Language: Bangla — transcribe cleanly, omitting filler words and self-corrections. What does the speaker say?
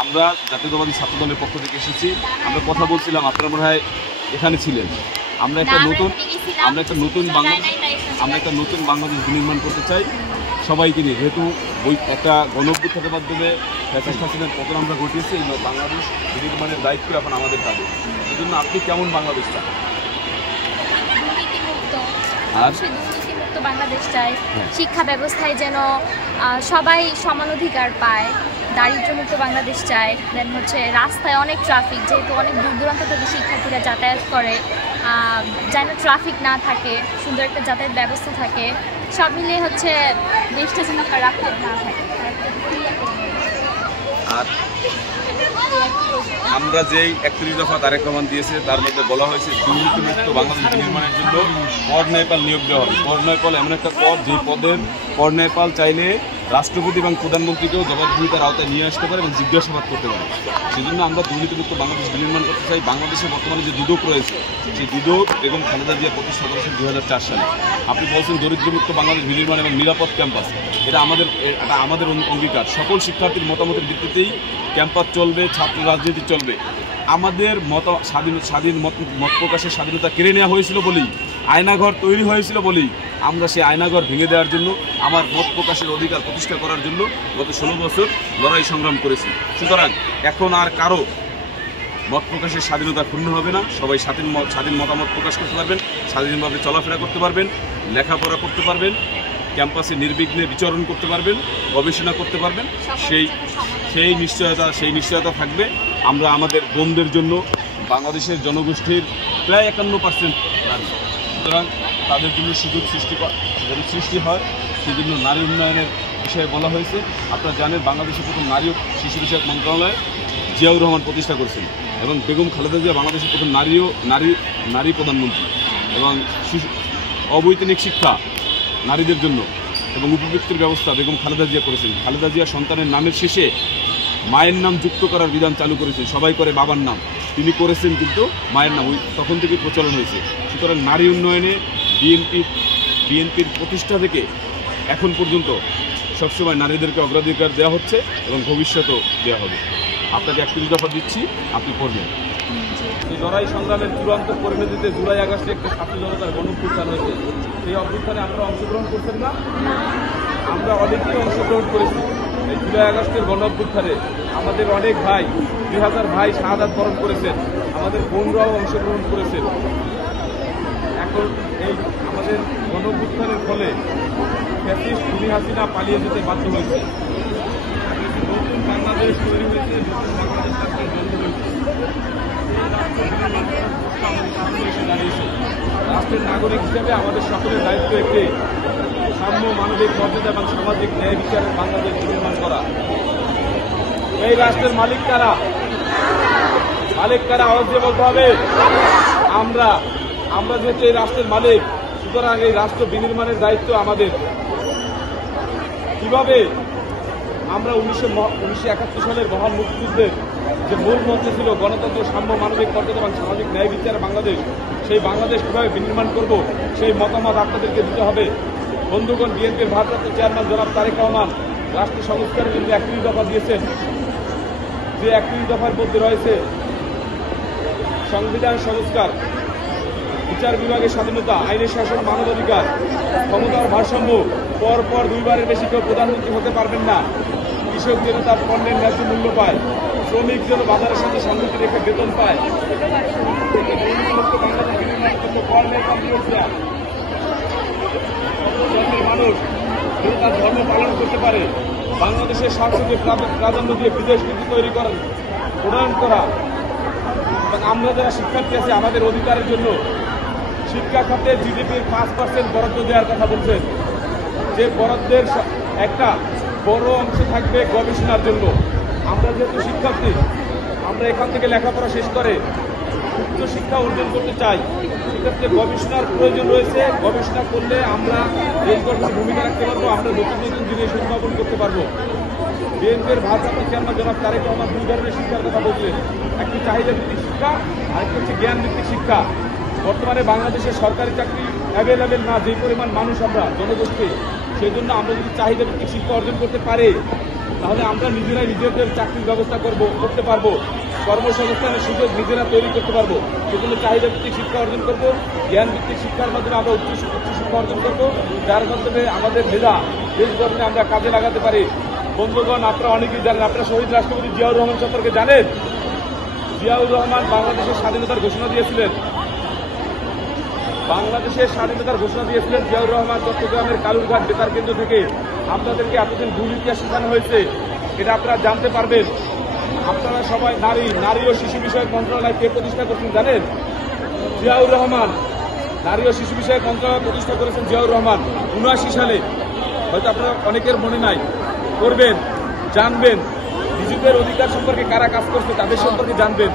আমরা জাতীয়তাবাদী ছাত্র দলের পক্ষ থেকে এসেছি। আমরা কথা বলছিলাম, আপনারা মনে হয় এখানে ছিলেন। আমরা একটা নতুন বাংলাদেশ বিনির্মাণ করতে চাই সবাইকে নিয়ে, যেহেতু একটা গণ-অভ্যুত্থানের মাধ্যমে ফ্যাসিস্ট হাসিনার পতন আমরা ঘটিয়েছি। এই বাংলাদেশ বিনির্মাণের দায়িত্ব এখন আমাদের কাছে। এই জন্য আপনি কেমন বাংলাদেশ চান? দুর্নীতিমুক্ত বাংলাদেশ চাই। শিক্ষা ব্যবস্থায় যেন সবাই সমান অধিকার পায়। দারিদ্র্যমুক্ত বাংলাদেশ চাই। দেন হচ্ছে রাস্তায় অনেক ট্রাফিক, যেহেতু অনেক দূর দূরান্ত থেকে শিক্ষার্থীরা যাতায়াত করে, যেন ট্রাফিক না থাকে, সুন্দর একটা যাতায়াত ব্যবস্থা থাকে। সব মিলিয়ে হচ্ছে দেশটা যেন কারাপ্টেড না থাকে। আর আমরা যেই 31 দফা তারেক রহমান দিয়েছে তার মধ্যে বলা হয়েছে দুর্নীতিমুক্ত বাংলাদেশ বিনির্মাণের জন্য কর ন্যায়পাল নিয়োগ দেওয়া হবে। কর ন্যায়পাল এমন একটা পদ, যে পদের কর ন্যায়পাল চাইলে রাষ্ট্রপতি এবং প্রধানমন্ত্রীকেও জবাবদিহিতার আওতায় নিয়ে আসতে পারে এবং জিজ্ঞাসাবাদ করতে পারে। সেই জন্য আমরা দুর্নীতিমুক্ত বাংলাদেশ বিনির্মাণ করতে চাই। বাংলাদেশে বর্তমানে যে দুদক রয়েছে, সেই দুদক এবং খালেদা জিয়া প্রতিষ্ঠা করেছেন 2004 সালে। আপনি বলছেন দরিদ্রমুক্ত বাংলাদেশ বিনির্মাণ এবং নিরাপদ ক্যাম্পাস, এটা আমাদের অঙ্গীকার। সকল শিক্ষার্থীর মতামতের ভিত্তিতেই ক্যাম্পাস চলবে, ছাত্র রাজনীতি চলবে। আমাদের স্বাধীন মত প্রকাশের স্বাধীনতা কেড়ে নেওয়া হয়েছিল বলেই, আয়নাঘর তৈরি হয়েছিল বলেই আমরা সেই আয়নাঘর ভেঙে দেওয়ার জন্য, আমার মত প্রকাশের অধিকার প্রতিষ্ঠা করার জন্য গত 16 বছর লড়াই সংগ্রাম করেছি। সুতরাং এখন আর কারো মত প্রকাশের স্বাধীনতা ক্ষুণ্ণ হবে না। সবাই স্বাধীন মতামত প্রকাশ করতে পারবেন, স্বাধীনভাবে চলাফেরা করতে পারবেন, লেখাপড়া করতে পারবেন, ক্যাম্পাসে নির্বিঘ্নে বিচরণ করতে পারবেন, গবেষণা করতে পারবেন। সেই নিশ্চয়তা থাকবে। আমরা আমাদের বোনদের জন্য বাংলাদেশের জনগোষ্ঠীর প্রায় 51% নারী, সুতরাং তাদের জন্য সুযোগ সৃষ্টি হয়। সেই জন্য নারী উন্নয়নের বিষয়ে বলা হয়েছে। আপনারা জানেন বাংলাদেশের প্রথম নারী ও শিশু বিষয়ক মন্ত্রণালয় জিয়াউর রহমান প্রতিষ্ঠা করেছেন এবং বেগম খালেদা জিয়া বাংলাদেশের প্রথম নারী প্রধানমন্ত্রী। এবং অবৈতনিক শিক্ষা নারীদের জন্য এবং উপবৃত্তির ব্যবস্থা বেগম খালেদা জিয়া করেছেন। খালেদা জিয়া সন্তানের নামের শেষে মায়ের নাম যুক্ত করার বিধান চালু করেছেন। সবাই করে বাবার নাম, তিনি করেছেন কিন্তু মায়ের নাম তখন থেকে প্রচলন হয়েছে। সুতরাং নারী উন্নয়নে বিএনপির প্রতিষ্ঠা থেকে এখন পর্যন্ত সবসময় নারীদেরকে অগ্রাধিকার দেওয়া হচ্ছে এবং ভবিষ্যতেও দেওয়া হবে। আপনাকে 31 দফা দিচ্ছি, আপনি পড়বেন। এই লড়াই সংগ্রামের চূড়ান্ত পরিণতিতে জুলাই আগস্টে একটি ছাত্র জনতার গণ-অভ্যুত্থান হয়েছে। সেই অভ্যুত্থানে আপনারা অংশগ্রহণ করছেন না? আমরা অনেকেই অংশগ্রহণ করেছি। এই জুলাই আগস্টের গণ-অভ্যুত্থানে আমাদের অনেক ভাই, 2000 ভাই শাহাদাত বরণ করেছেন। আমাদের বোনরাও অংশগ্রহণ করেছেন। এখন এই আমাদের গণ-অভ্যুত্থানের ফলে ফ্যাসিস্ট খুনি হাসিনা পালিয়ে যেতে বাধ্য হয়েছে। নতুন বাংলাদেশ তৈরি হয়েছে, নতুন বাংলাদেশ রাষ্ট্রের জন্ম হয়েছে। রাষ্ট্রের নাগরিক হিসেবে আমাদের সকলের দায়িত্ব একটি সাম্য, মানবিক মর্যাদা এবং সামাজিক ন্যায় বিচারের বাংলাদেশ নির্মাণ করা। এই রাষ্ট্রের মালিক কারা? আওয়াজ দিয়ে বলতে হবে আমরা যেহেতু এই রাষ্ট্রের মালিক, সুতরাং এই রাষ্ট্র বিনির্মাণের দায়িত্ব আমাদের। কিভাবে আমরা 1971 সালের মহান মুক্তিযুদ্ধের যে মূল মন্ত্র ছিল গণতন্ত্র, সাম্য, মানবিক মর্যাদা এবং সামাজিক ন্যায় বিচার বাংলাদেশ, সেই বাংলাদেশ কিভাবে বিনির্মাণ করব সেই মতামত আপনাদেরকে দিতে হবে। বন্ধুগণ, বিএনপির ভারপ্রাপ্ত চেয়ারম্যান জনাব তারেক রহমান রাষ্ট্র সংস্কারের জন্য 31 দফা দিয়েছেন। যে 31 দফার মধ্যে রয়েছে সংবিধান সংস্কার, বিচার বিভাগের স্বাধীনতা, আইনের শাসন, মানবাধিকার, ক্ষমতার ভারসাম্য, পরপর 2 বারের বেশি কেউ প্রধানমন্ত্রী হতে পারবেন না, কৃষক যেন তার পণ্যের ন্যায্য মূল্য পায়, শ্রমিক যেন বাজারের সাথে সংগতি রেখে বেতন পায়, মানুষ যেন তার ধর্ম পালন করতে পারে, বাংলাদেশের সংসদে প্রাধান্য দিয়ে বিদেশ নীতি তৈরি করা, প্রণয়ন করা। এবং আমরা যারা শিক্ষার্থী আছি আমাদের অধিকারের জন্য শিক্ষা খাতে জিডিপির 5% বরাদ্দ দেওয়ার কথা বলছেন। যে বরাদ্দের একটা বড় অংশ থাকবে গবেষণার জন্য। আমরা যেহেতু শিক্ষার্থী, আমরা এখান থেকে লেখাপড়া শেষ করে উচ্চ শিক্ষা অর্জন করতে চাই, সেক্ষেত্রে গবেষণার প্রয়োজন রয়েছে। গবেষণা করলে আমরা এই গঠনের ভূমিকা রাখতে পারবো, আমরা নতুন নতুন জিনিস উদ্ভাবন করতে পারবো। বিএনপির ভারপ্রাপ্ত চেয়ারম্যান জনাব তারেক রহমান 2 ধরনের শিক্ষার কথা বলছেন। একটি চাহিদা ভিত্তিক শিক্ষা, আরেকটি হচ্ছে জ্ঞান ভিত্তিক শিক্ষা। বর্তমানে বাংলাদেশের সরকারি চাকরি অ্যাভেলেবেল না, যে পরিমাণ মানুষ আমরা জনগোষ্ঠী, সেই জন্য আমরা যদি চাহিদা ভিত্তিক শিক্ষা অর্জন করতে পারি তাহলে আমরা নিজেরাই নিজেদের চাকরির ব্যবস্থা করতে পারবো, কর্মসংস্থানের সুযোগ নিজেরা তৈরি করতে পারবো। সেজন্য চাহিদা ভিত্তিক শিক্ষা অর্জন করবো, জ্ঞান ভিত্তিক শিক্ষার মাধ্যমে আমরা উচ্চ শিক্ষা অর্জন করবো, যার মাধ্যমে আমাদের মেধা দেশ গঠনে আমরা কাজে লাগাতে পারি। বন্ধুগণ, আপনারা অনেকেই জানেন, আপনারা শহীদ রাষ্ট্রপতি জিয়াউর রহমান সম্পর্কে জানেন। জিয়াউর রহমান বাংলাদেশের স্বাধীনতার ঘোষণা দিয়েছিলেন। জিয়াউর রহমান চট্টগ্রামের কালুরঘাট বেতার কেন্দ্র থেকে আপনাদেরকে এতদিন ভুল ইতিহাস শেখানো হয়েছে, এটা আপনারা জানতে পারবেন। আপনারা সবাই নারী ও শিশু বিষয়ক মন্ত্রণালয় কে প্রতিষ্ঠা করছেন জানেন? জিয়াউর রহমান। নারী ও শিশু বিষয়ক মন্ত্রণালয় প্রতিষ্ঠা করেছেন জিয়াউর রহমান ৭৯ সালে। হয়তো আপনারা অনেকের মনে নাই, করবেন, জানবেন। নিজেদের অধিকার সম্পর্কে কারা কাজ করছে তাদের সম্পর্কে জানবেন।